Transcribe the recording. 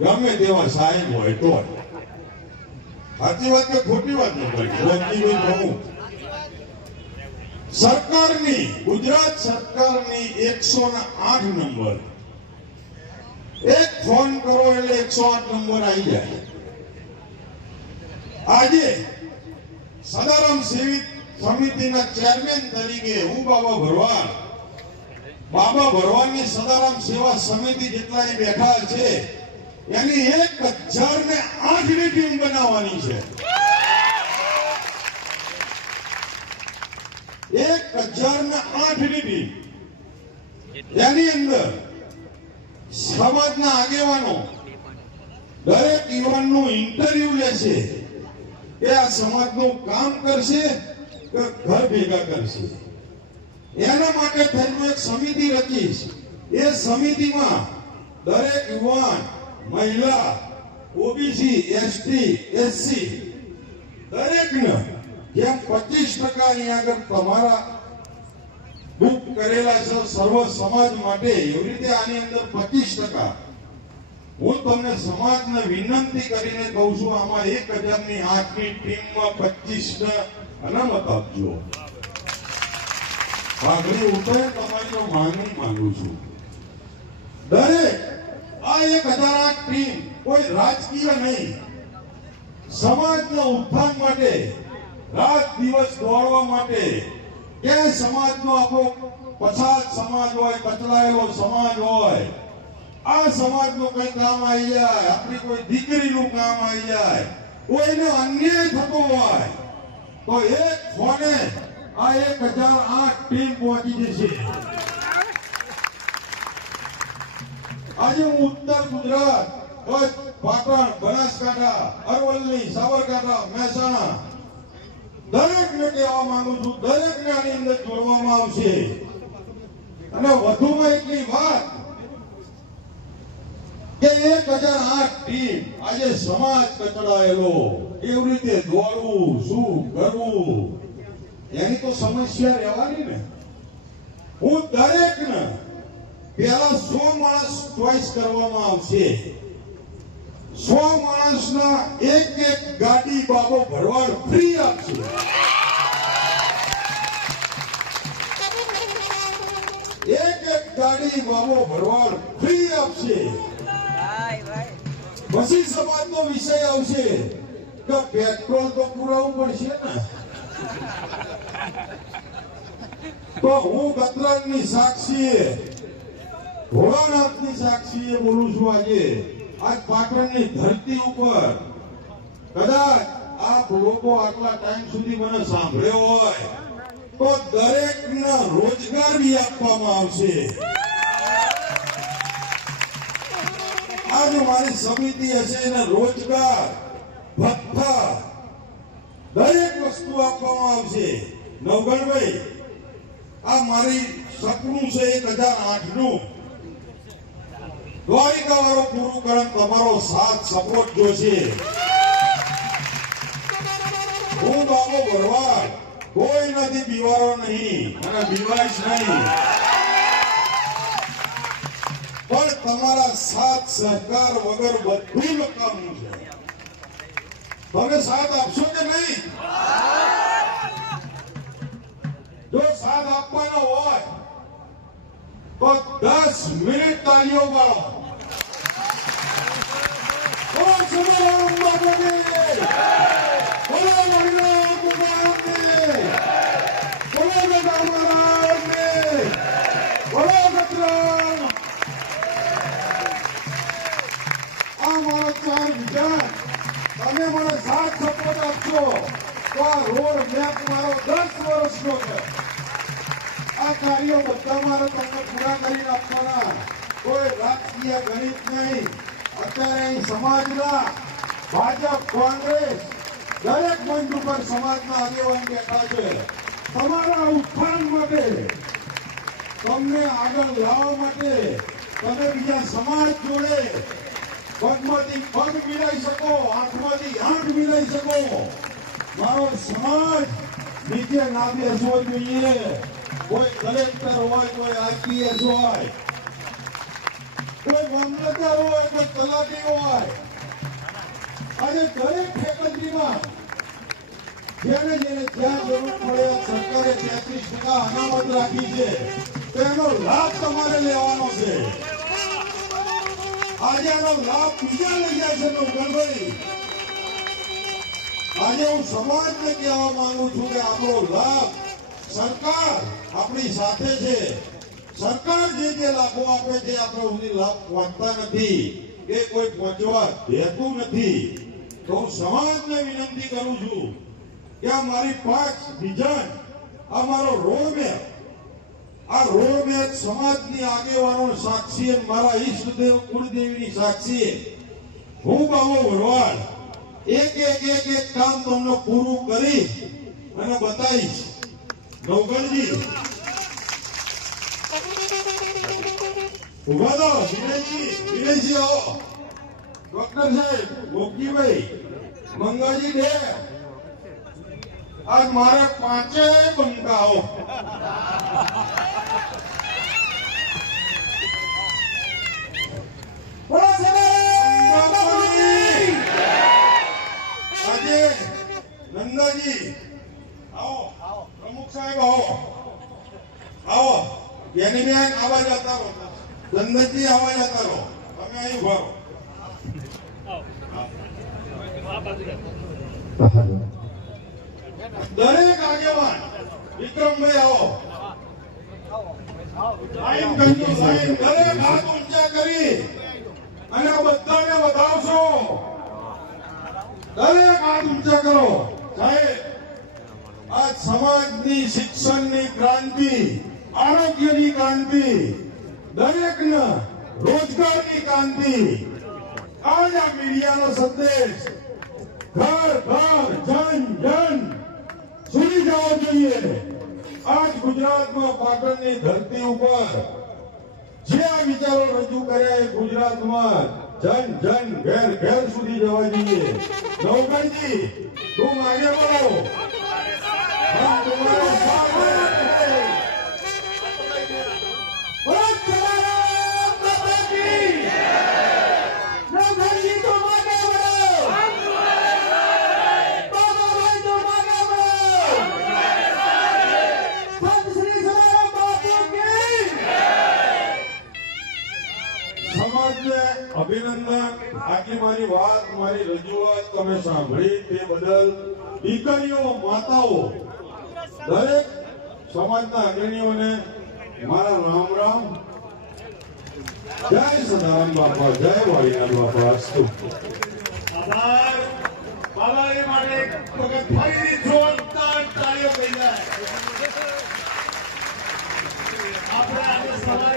ગમે તેવા સાહેબ હોય તો. સાચી વાત કે ખોટી વાત નથી સરકારની, ગુજરાત સરકારની એકસો આઠ નંબર. એક ફોન કરો એટલે એકસો આઠ નંબર આવી જાય. આજે સદારામ સેવિત સમિતિના ચેરમેન તરીકે હું બાબા ભરવાડ બાબા ભરવાડની સદારામ સેવા સમિતિ જેટલા બેઠા છે, એની એક હજાર ને આઠની ટીમ બનાવવાની છે. એક હજાર ને આઠની ટીમ. એની અંદર સમાજના આગેવાનો દરેક યુવાનનું ઇન્ટરવ્યુ લેશે કે આ સમાજનું કામ કરશે કે ઘર ભેગા કરશે. એના માટે થઈને એક સમિતિ રચીશ એ સમિતિમાં દરેક યુવાન, મહિલા, ઓબીસી, એસટી, એસસી, દરેકને જેમ પચીસ ટકા અહીંયા આગળ તમારા બુક કરેલા છે સર્વ સમાજ માટે, એવી રીતે આની અંદર પચીસ ટકા. હું તમને સમાજને વિનંતી કરીને કહું છું, આમાં એક હજારની આઠની ટીમમાં પચીસ અનામત આપજો. પાઘડી ઉતરે તમારી માંગણી માંગુ છું. દરેક, આ એક હજાર ટીમ, કોઈ રાજકીય નહીં. સમાજના ઉત્થાન માટે, રાત દિવસ દોડવા માટે, કે સમાજનો આપણો પછાત સમાજ હોય કચલાયેલો સમાજ હોય, આ સમાજનું કઈ કામ આવી જાય, આપણી કોઈ દીકરીનું કામ આવી જાય, કોઈને અન્યાય થતો હોય, તો એક ફોને આ એક હજાર આઠ ટીમ પહોંચી જશે આજે હું ઉત્તર ગુજરાત, કચ્છ, પાટણ, બનાસકાંઠા, અરવલ્લી, સાબરકાંઠા, મહેસાણા દરેકને કહેવા માંગુ છું, દરેકને આની અંદર જોડવામાં આવશે. અને વધુમાં એટલી વાત કે એક હજાર આઠ ટીમ આજે સમાજ કચડાયેલો. કેવી રીતે દોડવું, શું કરવું? એની તો સમસ્યા રહેવાની ને. હું દરેકને પેલા સો માણસ ચોઈસ કરવામાં આવશે. સો માણસના એક એક ગાડી બાબો ભરવાડ ફ્રી આપશે. એક એક ગાડી બાબો ભરવાડ ફ્રી આપશે. પછી સમાજનો વિષય આવશે કે પેટ્રોલ તો પુરાવવું પડશે ને. તો હું ગતરાજની સાક્ષીએ, ભોળાનાથની સાક્ષીએ બોલું છું આજે. આજ પાટણની ધરતી ઉપર કદાચ આપ લોકો આટલા ટાઈમ સુધી મને સાંભળ્યો હોય, તો દરેકને રોજગાર બી આપવામાં આવશે. આજે મારી સમિતિ હશે એને રોજગાર, ભથ્થા દરેક વસ્તુ આપવામાં આવશે. નવગણભાઈ, આ મારી સપનું છે એક હજાર આઠનું દ્વારિકા વાળો પૂરું કરે તમારો સાથ સપોર્ટ જોશે. હું બાબો ભરવાડ, કોઈ નથી બીવારો નહીં. અને બીવાઈશ નહીં. પણ તમારા સાથ સહકાર વગર બધું નકામું છે. તમે સાથ આપશો કે નહીં? બોલો ગજરાજ! આ મારો ચાર વિચાર તમે મને સાથ સપોર્ટ આપશો તો આ રોડ મેપ મારો દસ વર્ષનો છે આ કાર્યો બધા મારે તમને કરીને આપવાના કોઈ રાજકીય ગણિત નહીં. અત્યારે સમાજના ભાજપ, કોંગ્રેસ, દરેક મંચ ઉપર સમાજના આગેવાન બેઠા છે. તમારા ઉત્થાન માટે, તમને આગળ લાવવા માટે તમે બીજા સમાજ જોડે પગમાંથી પગ મિલાઈ શકો આંખમાંથી આંખ મિલાઈ શકો. મારો સમાજ નીચે ના બેસવો જોઈએ. કોઈ કલેક્ટર હોય, કોઈ આઈપીએસ હોય. કોઈ મામલતદાર હોય, કોઈ તલાટી હોય. આજે દરેક ફેકલ્ટીમાં જેને જેને જ્યાં જરૂર પડે સરકારે તેત્રીસ અનામત રાખી છે, તેનો લાભ તમારે લેવાનો છે. આજે આનો લાભ બીજા લઈ જાય છે નોકરભાઈ આજે હું સમાજને કહેવા માંગુ છું કે આપણો લાભ સરકાર આપણી સાથે છે. સરકાર જે જે લાભો આપે છે, આપણે સુધી લાભ પહોંચતા નથી. એ કોઈ પહોંચવા દેતું નથી. તો હું સમાજને વિનંતી કરું છું કે આ મારી પાંચ વિઝન, આ મારો રોડ મેપ આ રોડ મેપ સમાજની આગેવાનો સાક્ષી મારા ઈષ્ટદેવ કુળદેવીની સાક્ષી હું બહુ ભરવાડ એક એક એક એક કામ તમને પૂરું કરી અને બતાવીશ. નવગણજી ઊભા તો વિનયજી વિનયજી આવો ડોક્ટર સાહેબ ગોપજીભાઈ મંગાજી દે આજ મારા પાંચે બંકાઓ બેની બેન આવા જતા રહો નંદનજી આવા જતા રહો તમે અહીં ભરો દરેક આગેવાન, વિક્રમભાઈ, આવો. સાહેબ કહ્યું સાહેબ દરેક હાથ ઊંચા કરી અને બધાને બતાવશો દરેક હાથ ઊંચા કરો. સાહેબ, આ સમાજની શિક્ષણની ક્રાંતિ આરોગ્યની ક્રાંતિ, દરેકને રોજગારની ક્રાંતિ. આ મીડિયાનો સંદેશ. ઘર ઘર, જન જન. સુધી જવો જોઈએ. આજ ગુજરાતમાં પાટણની ધરતી ઉપર જે આ વિચારો રજૂ કર્યા એ ગુજરાતમાં જન જન, ઘેર ઘેર સુધી જવા જોઈએ. નવગણજી તું માગે બોલો हम સૌને અભિનંદન. આખી મારી વાત, મારી રજૂઆત તમે સાંભળી તે બદલ દીકરીઓ, માતાઓ, દરેક સમાજના અગ્રણીઓને મારા રામ રામ. જય સદારામ બાપા, જય વાળીનાથ બાપા, અસ્તુ. આભાર બાલાજી માટે એક વખત ફરીથી જોરદાર તાળીઓ થઈ જાય આપણે આજે